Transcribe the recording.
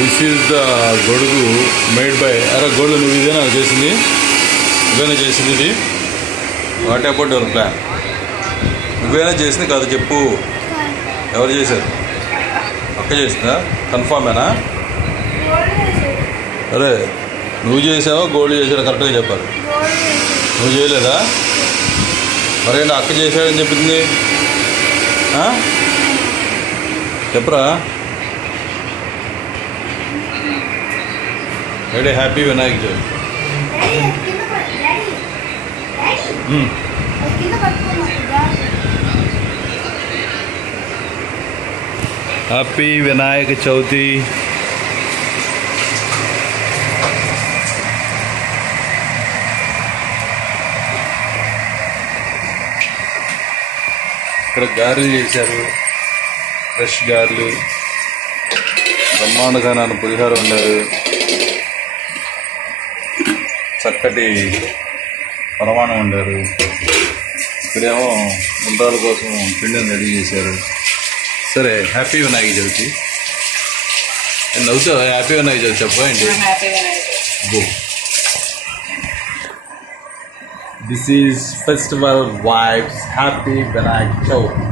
this is the గొడుగు made by అరే గొడుగు నువ్వు ఇదేనా చేసింది నువ్వేనా చేసింది ఇది వాట్ అబౌట్ యువర్ ప్లాన్ నువ్వేనా చేసింది కాదు చెప్పు ఎవరు చేశారు అక్క చేసిందా కన్ఫామేనా అరే నువ్వు చేసావా గోల్డ్ చేసావా కరెక్ట్గా చెప్పాలి నువ్వు చేయలేదా మరేంటి అక్క చేశాడని చెప్పింది చెప్పరా ready happy Vinayaka Chavithi happy Vinayaka Chavithi ఇక్కడ గారెలు చేశారు ఫ్రెష్ గారెలు బ్రహ్మాండంగా నన్ను పులిహోర వండారు చక్కటి పరమాణం వండారు ఇక్కడేమో ఉండ్రాల కోసం పిండిని రెడీ చేశారు సరే హ్యాపీ వినాయక చవితి నవ్వుతావు హ్యాపీ వినాయక చవితి చెప్పండి go this is festival vibes happy Vinayaka Chavithi